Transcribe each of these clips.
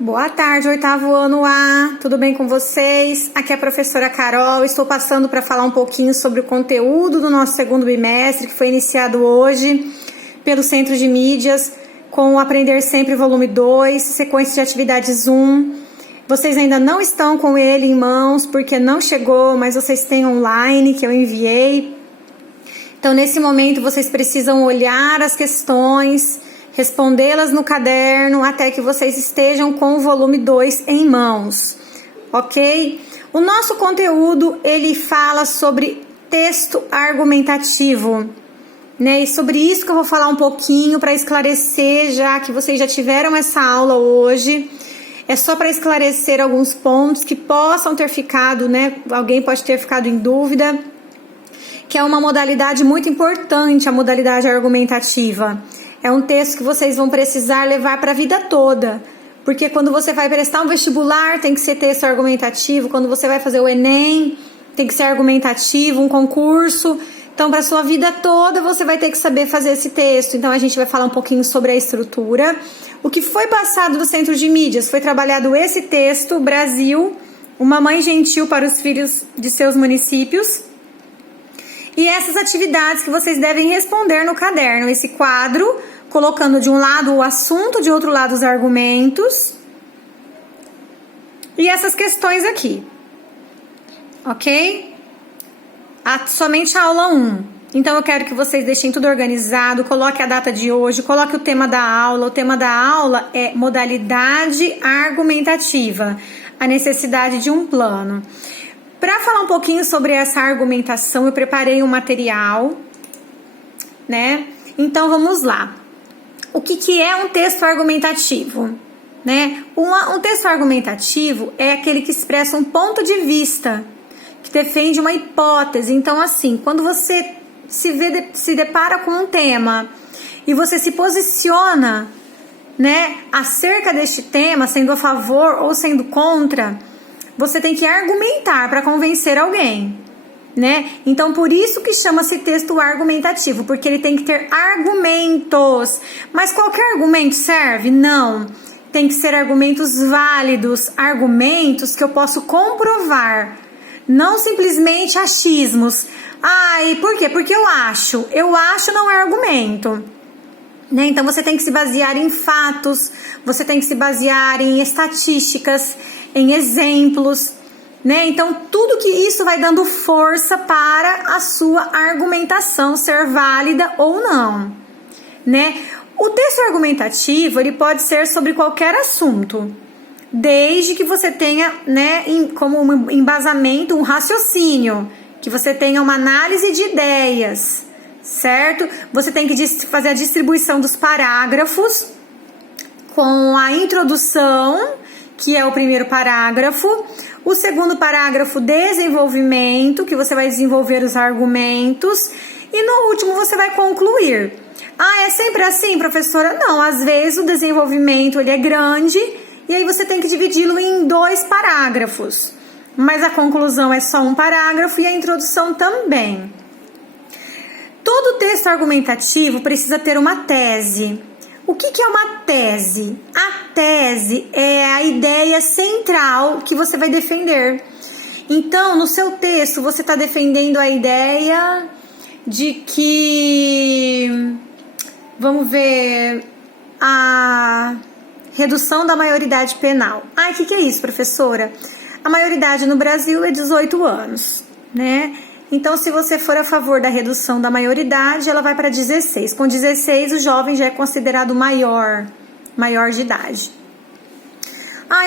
Boa tarde, oitavo ano A, tudo bem com vocês? Aqui é a professora Carol, estou passando para falar um pouquinho sobre o conteúdo do nosso segundo bimestre, que foi iniciado hoje pelo Centro de Mídias, com o Aprender Sempre volume 2, sequência de atividades 1. Vocês ainda não estão com ele em mãos, porque não chegou, mas vocês têm online, que eu enviei. Então, nesse momento, vocês precisam olhar as questões, respondê-las no caderno até que vocês estejam com o volume 2 em mãos, ok? O nosso conteúdo, ele fala sobre texto argumentativo, né? E sobre isso que eu vou falar um pouquinho para esclarecer, já que vocês já tiveram essa aula hoje. É só para esclarecer alguns pontos que possam ter ficado, né? Alguém pode ter ficado em dúvida, que é uma modalidade muito importante, a modalidade argumentativa. É um texto que vocês vão precisar levar para a vida toda, porque quando você vai prestar um vestibular tem que ser texto argumentativo, quando você vai fazer o Enem tem que ser argumentativo, um concurso. Então, para a sua vida toda você vai ter que saber fazer esse texto. Então, a gente vai falar um pouquinho sobre a estrutura. O que foi passado do Centro de Mídias foi trabalhado esse texto, Brasil, uma mãe gentil para os filhos de seus municípios. E essas atividades que vocês devem responder no caderno, esse quadro, colocando de um lado o assunto, de outro lado os argumentos. E essas questões aqui, ok? Somente a aula 1. Então eu quero que vocês deixem tudo organizado, coloque a data de hoje, coloque o tema da aula. O tema da aula é modalidade argumentativa, a necessidade de um plano. Para falar um pouquinho sobre essa argumentação, eu preparei um material, né? Então vamos lá. O que é um texto argumentativo? Né? Um texto argumentativo é aquele que expressa um ponto de vista, que defende uma hipótese. Então, assim, quando você se depara com um tema e você se posiciona, né, acerca deste tema, sendo a favor ou sendo contra, você tem que argumentar para convencer alguém, né? Então, por isso que chama-se texto argumentativo, porque ele tem que ter argumentos. Mas qualquer argumento serve? Não. Tem que ser argumentos válidos, argumentos que eu posso comprovar, não simplesmente achismos. E por quê? Porque eu acho. Eu acho não é argumento. Né? Então, você tem que se basear em fatos, você tem que se basear em estatísticas, em exemplos, né? Então, tudo que isso vai dando força para a sua argumentação ser válida ou não, né? O texto argumentativo, ele pode ser sobre qualquer assunto, desde que você tenha, né, como um embasamento, um raciocínio, que você tenha uma análise de ideias, certo? Você tem que fazer a distribuição dos parágrafos com a introdução, que é o primeiro parágrafo, o segundo parágrafo, desenvolvimento, que você vai desenvolver os argumentos, e no último você vai concluir. É sempre assim, professora? Não, às vezes o desenvolvimento ele é grande, e aí você tem que dividi-lo em 2 parágrafos, mas a conclusão é só um parágrafo e a introdução também. Todo texto argumentativo precisa ter uma tese. O que é uma tese? A tese é a ideia central que você vai defender. Então, no seu texto, você está defendendo a ideia de que, vamos ver, a redução da maioridade penal. O que é isso, professora? A maioridade no Brasil é 18 anos, né? Então, se você for a favor da redução da maioridade, ela vai para 16. Com 16, o jovem já é considerado maior de idade.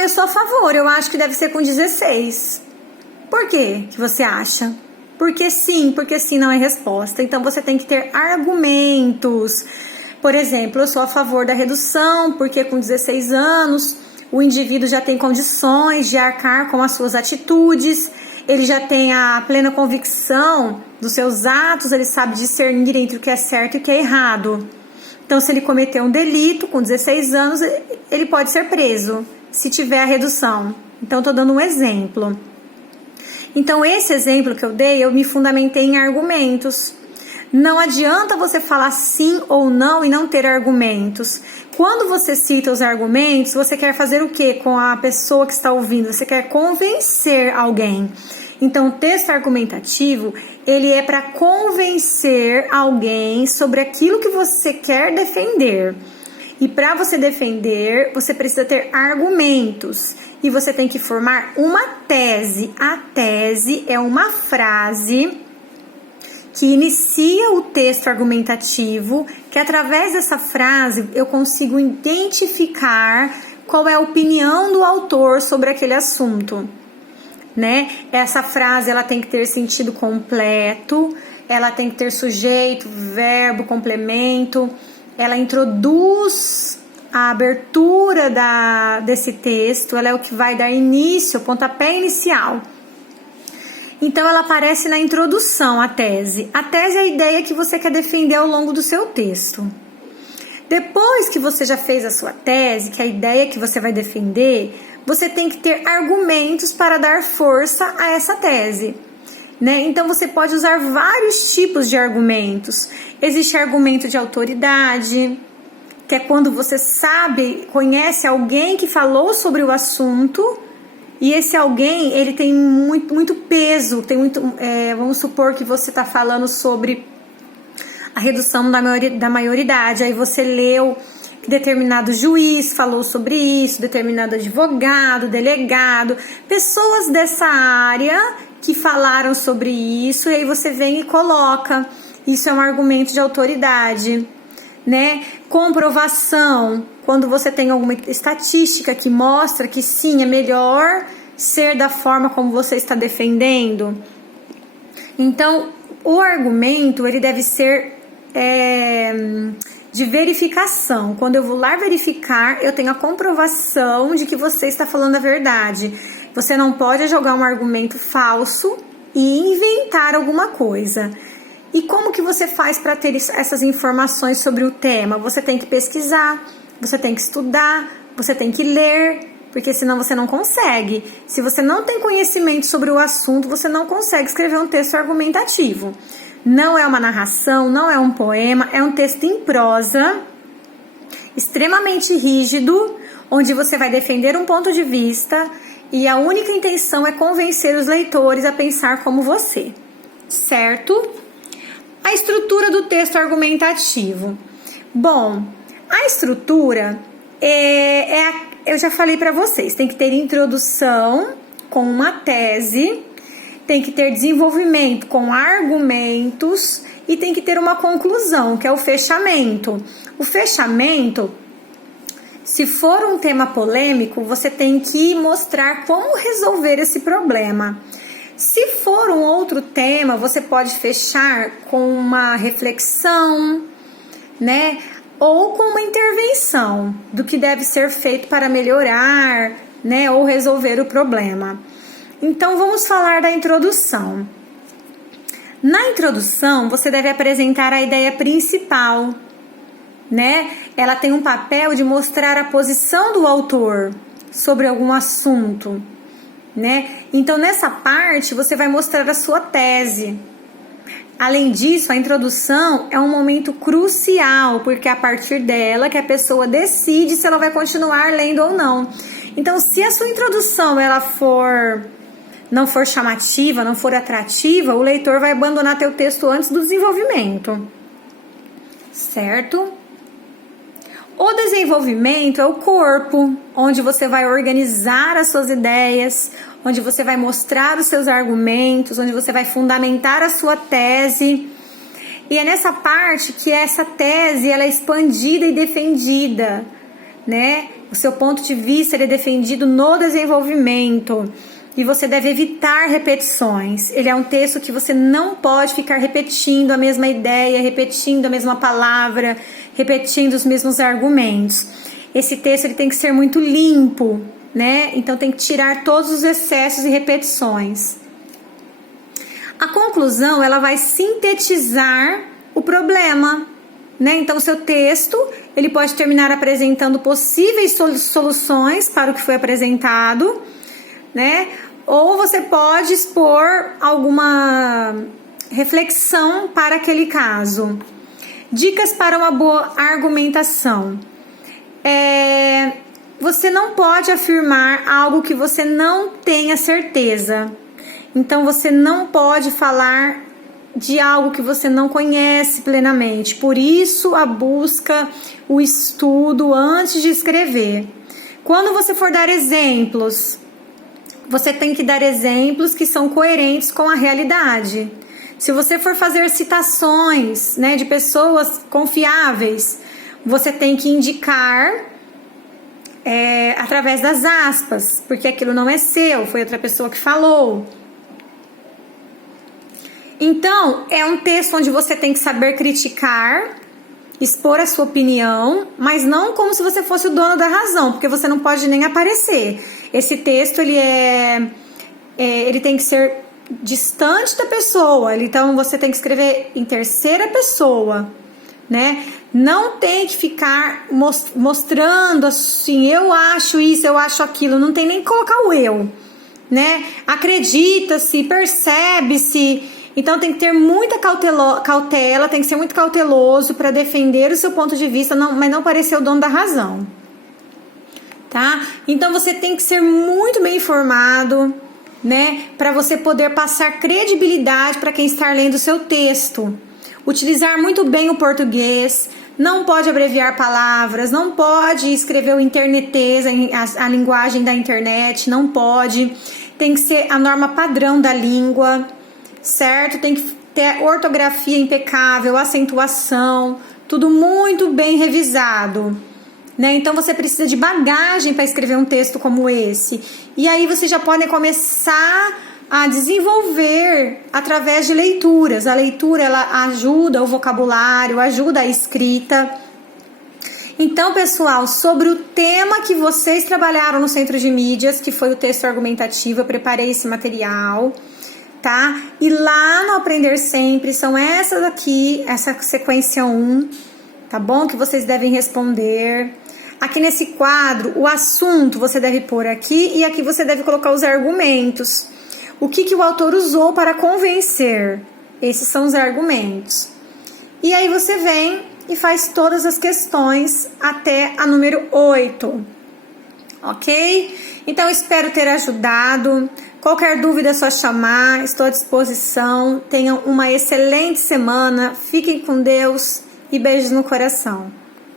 Eu sou a favor, eu acho que deve ser com 16. Por quê que você acha? Porque sim não é resposta. Então, você tem que ter argumentos. Por exemplo, eu sou a favor da redução, porque com 16 anos, o indivíduo já tem condições de arcar com as suas atitudes, ele já tem a plena convicção dos seus atos, ele sabe discernir entre o que é certo e o que é errado. Então, se ele cometer um delito com 16 anos, ele pode ser preso, se tiver a redução. Então, estou dando um exemplo. Então, esse exemplo que eu dei, eu me fundamentei em argumentos. Não adianta você falar sim ou não e não ter argumentos. Quando você cita os argumentos, você quer fazer o quê com a pessoa que está ouvindo? Você quer convencer alguém. Então, o texto argumentativo, ele é para convencer alguém sobre aquilo que você quer defender. E para você defender, você precisa ter argumentos. E você tem que formar uma tese. A tese é uma frase que inicia o texto argumentativo, que através dessa frase eu consigo identificar qual é a opinião do autor sobre aquele assunto, né? Essa frase ela tem que ter sentido completo, ela tem que ter sujeito, verbo, complemento, ela introduz a abertura desse texto, ela é o que vai dar início, o pontapé inicial. Então, ela aparece na introdução à tese. A tese é a ideia que você quer defender ao longo do seu texto. Depois que você já fez a sua tese, que é a ideia que você vai defender, você tem que ter argumentos para dar força a essa tese, né? Então, você pode usar vários tipos de argumentos. Existe argumento de autoridade, que é quando você conhece alguém que falou sobre o assunto. E esse alguém, ele tem muito peso, vamos supor que você está falando sobre a redução da maioridade, aí você leu que determinado juiz falou sobre isso, determinado advogado, delegado, pessoas dessa área que falaram sobre isso, e aí você vem e coloca, isso é um argumento de autoridade, né? Comprovação, quando você tem alguma estatística que mostra que sim, é melhor ser da forma como você está defendendo. Então, o argumento, ele deve ser de verificação. Quando eu vou lá verificar, eu tenho a comprovação de que você está falando a verdade. Você não pode jogar um argumento falso e inventar alguma coisa. E como que você faz para ter essas informações sobre o tema? Você tem que pesquisar, você tem que estudar, você tem que ler, porque senão você não consegue. Se você não tem conhecimento sobre o assunto, você não consegue escrever um texto argumentativo. Não é uma narração, não é um poema, é um texto em prosa, extremamente rígido, onde você vai defender um ponto de vista e a única intenção é convencer os leitores a pensar como você, certo? A estrutura do texto argumentativo. Bom, a estrutura eu já falei para vocês, tem que ter introdução com uma tese, tem que ter desenvolvimento com argumentos e tem que ter uma conclusão, que é o fechamento. O fechamento, se for um tema polêmico, você tem que mostrar como resolver esse problema. Se for um outro tema, você pode fechar com uma reflexão, né? Ou com uma intervenção do que deve ser feito para melhorar, né? Ou resolver o problema. Então, vamos falar da introdução. Na introdução, você deve apresentar a ideia principal, né? Ela tem um papel de mostrar a posição do autor sobre algum assunto, né? Então, nessa parte, você vai mostrar a sua tese. Além disso, a introdução é um momento crucial, porque é a partir dela que a pessoa decide se ela vai continuar lendo ou não. Então, se a sua introdução não for chamativa, não for atrativa, o leitor vai abandonar teu texto antes do desenvolvimento, certo? O desenvolvimento é o corpo, onde você vai organizar as suas ideias, onde você vai mostrar os seus argumentos, onde você vai fundamentar a sua tese. E é nessa parte que essa tese ela é expandida e defendida, né? O seu ponto de vista ele é defendido no desenvolvimento. E você deve evitar repetições. Ele é um texto que você não pode ficar repetindo a mesma ideia, repetindo a mesma palavra, repetindo os mesmos argumentos. Esse texto ele tem que ser muito limpo, né? Então tem que tirar todos os excessos e repetições. A conclusão, ela vai sintetizar o problema, né? Então o seu texto, ele pode terminar apresentando possíveis soluções para o que foi apresentado, né? Ou você pode expor alguma reflexão para aquele caso. Dicas para uma boa argumentação. Você não pode afirmar algo que você não tenha certeza. Então, você não pode falar de algo que você não conhece plenamente. Por isso, a busca, o estudo antes de escrever. Quando você for dar exemplos, você tem que dar exemplos que são coerentes com a realidade. Se você for fazer citações, né, de pessoas confiáveis, você tem que indicar através das aspas, porque aquilo não é seu, foi outra pessoa que falou. Então, é um texto onde você tem que saber criticar, expor a sua opinião, mas não como se você fosse o dono da razão, porque você não pode nem aparecer. Esse texto, ele tem que ser distante da pessoa, então você tem que escrever em terceira pessoa, né? Não tem que ficar mostrando assim, eu acho isso, eu acho aquilo, não tem nem que colocar o eu, né? Acredita-se, percebe-se. Então tem que ter muita cautela, tem que ser muito cauteloso para defender o seu ponto de vista, mas não parecer o dono da razão, tá? Então você tem que ser muito bem informado, né? Para você poder passar credibilidade para quem está lendo o seu texto. Utilizar muito bem o português, não pode abreviar palavras, não pode escrever o internetês, a linguagem da internet, não pode. Tem que ser a norma padrão da língua, certo? Tem que ter ortografia impecável, acentuação, tudo muito bem revisado, né? Então você precisa de bagagem para escrever um texto como esse. E aí você já pode começar a desenvolver através de leituras. A leitura, ela ajuda o vocabulário, ajuda a escrita. Então, pessoal, sobre o tema que vocês trabalharam no Centro de Mídias, que foi o texto argumentativo, eu preparei esse material, tá? E lá no Aprender Sempre, são essas aqui, essa sequência 1, tá bom? Que vocês devem responder. Aqui nesse quadro, o assunto você deve pôr aqui e aqui você deve colocar os argumentos. O que o autor usou para convencer? Esses são os argumentos. E aí você vem e faz todas as questões até a número 8. Ok? Então, espero ter ajudado. Qualquer dúvida é só chamar. Estou à disposição. Tenham uma excelente semana. Fiquem com Deus e beijos no coração.